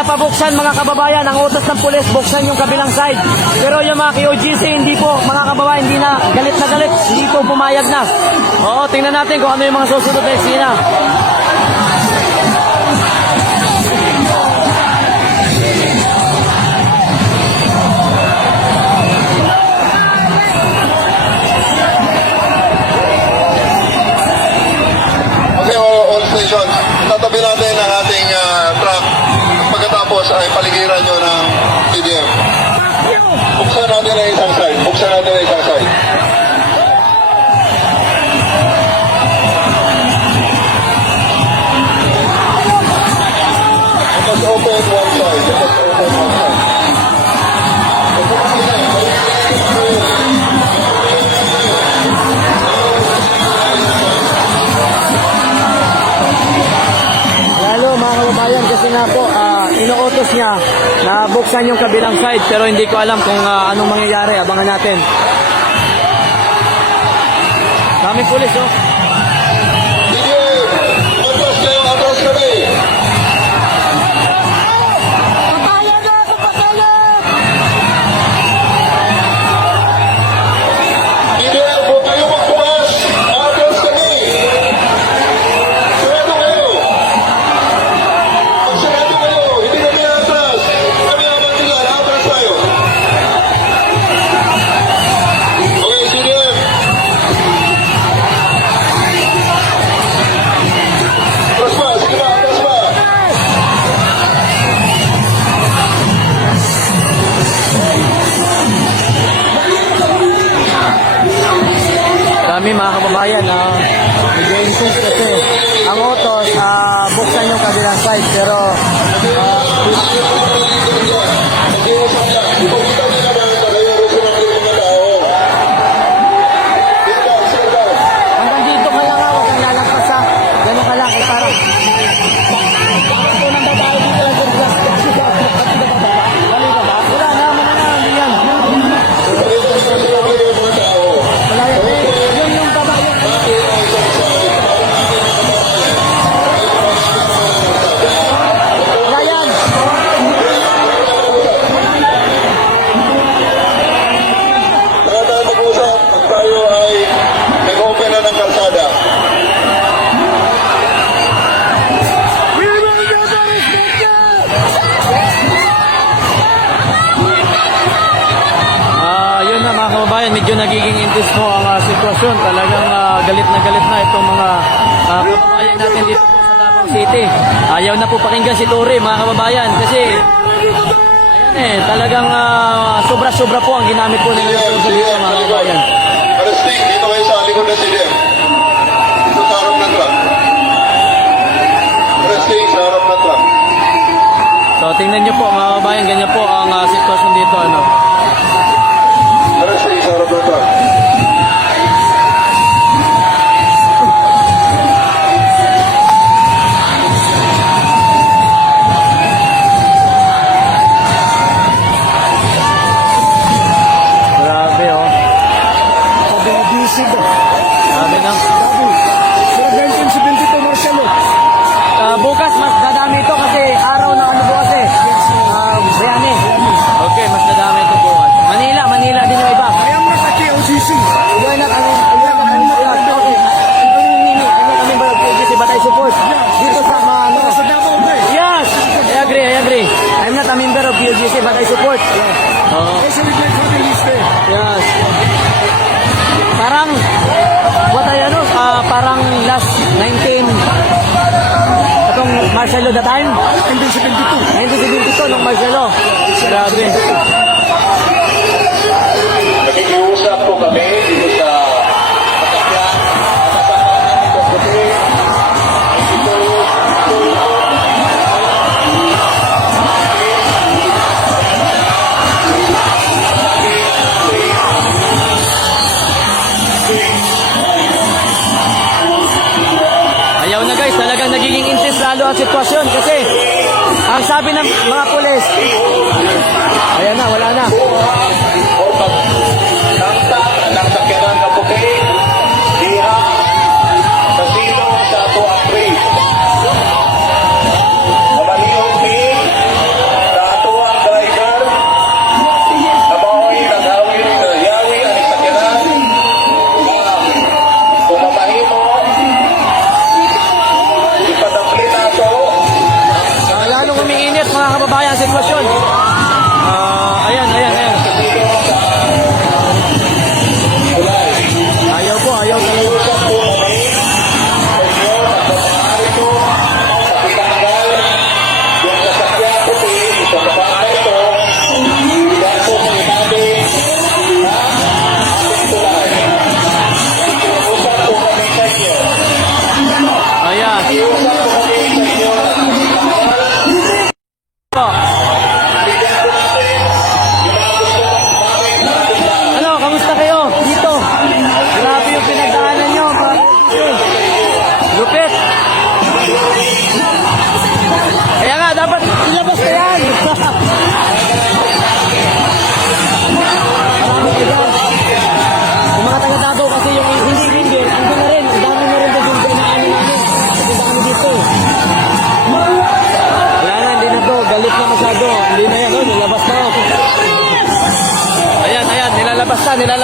pinapabuksan mga kababayan, ang utos ng pulis, buksan yung kabilang side. Pero yung mga KOGC, hindi po, mga kababayan, hindi na galit, hindi po pumayag na. Oo, tingnan natin kung ano yung mga susunod na eksena. Tatabi natin ang ating truck. Pagkatapos ay paligiran nyo ng PDM. Buksan natin ang isang side. Buksan natin ang isang side. Let us open one side. Let us open one side. Kasi nga po, inuutos niya na buksan yung kabilang side pero hindi ko alam kung anong mangyayari. Abangan natin. Daming pulis, oh. Atras kayo, atras kami. Kami mga kababayan, nag-insist kasi ang utos, buksan yung kabilang side pero hanggang dito ka lang, huwag kang lalagpas ha. Ganun ka lang, parang medyo nagiging intense po ang sitwasyon. Talagang galit na itong mga kababayan natin dito po sa Davao City. Ayaw na po pakinggan si Tory mga kababayan kasi ayan talagang sobra-sobra po ang ginamit po nila dito mga kababayan. Arresting, dito kayo sa likod ng CDM. Dito sa harap ng truck. Arresting sa harap ng truck. So tingnan nyo po mga kababayan, ganyan po ang sitwasyon dito. Arresting sa harap ng truck. Grabe oh. Grabe na. Bukas mas dadami ito kasi araw na ano bukas eh. Bayani. Okay, mas dadami ito bukas. Manila din yung iba. Ayaw mo sa KOGC. Ayaw na kami batay support. Dito sa mga ano. Sa Davao ba eh? Yes! I agree. I'm not a member of PLGC but I support. Also we'd like to release there. Yes. Parang parang last 19 atong martial law that time 1972 nung martial law. Grabe. Nakikiusap po kami dito sa Ayaw na guys, talagang nagiging intense lalo ang sitwasyon kasi ang sabi ng mga pulis, ayan na, wala na. Ang sakyanan na puti, diha, sa silo sa ato ang free. Mamanihong free,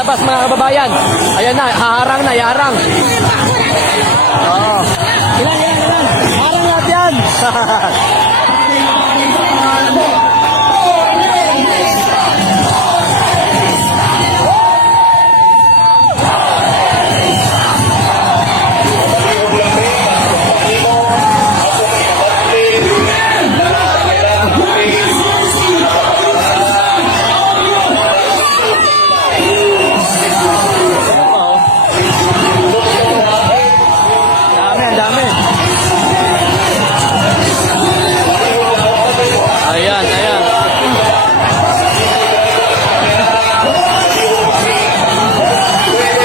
lalabas mga kababayan. Ayan na, haharang na, yaharang. Oo. Ilan. Harang lahat yan.